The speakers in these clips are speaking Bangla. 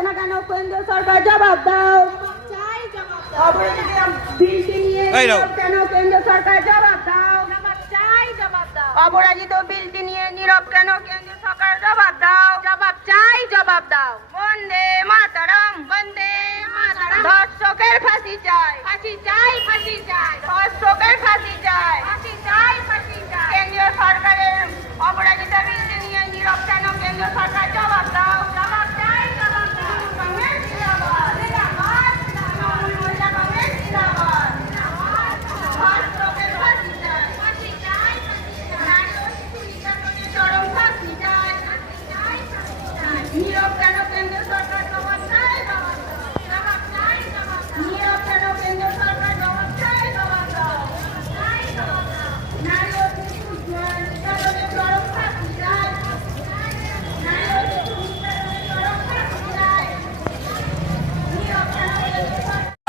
করছে না কেন কেন্দ্রীয় সরকার জবাব দাও? জবাব দাও। নিয়ে নীরব কেন? কেন্দ্রীয় সরকার জবাব দাও। জবাব দাও। মাতারাম ফাঁসি ফাঁসি কেন্দ্রীয় সরকারের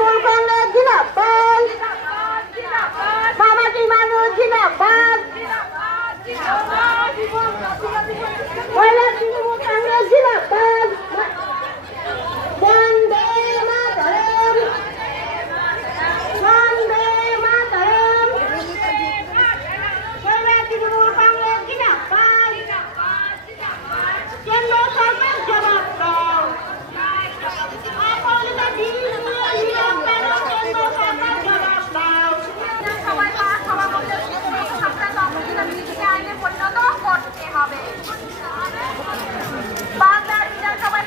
কংগ্রেস জিন্দাবাদ। মামাটি মানুষ জিন্দাবাদ। মহিলা তৃণমূল কংগ্রেস জিন্দাবাদ। বন্দে মাতরম। বন্দে মাতরম। মহিলা তৃণমূল কংগ্রেস জিন্দাবাদ। কেন্দ্র সরকার জবাব দাও। অপরাজিত বিল নিয়ে নীরব কেন কেন্দ্র সরকার জবাব দাও। সবাই পাস হওয়া মধ্যে সপ্তাহে অপরাজিত বিলটিকে আইনে পরিণত করতে হবে বাংলার বিধানসভায়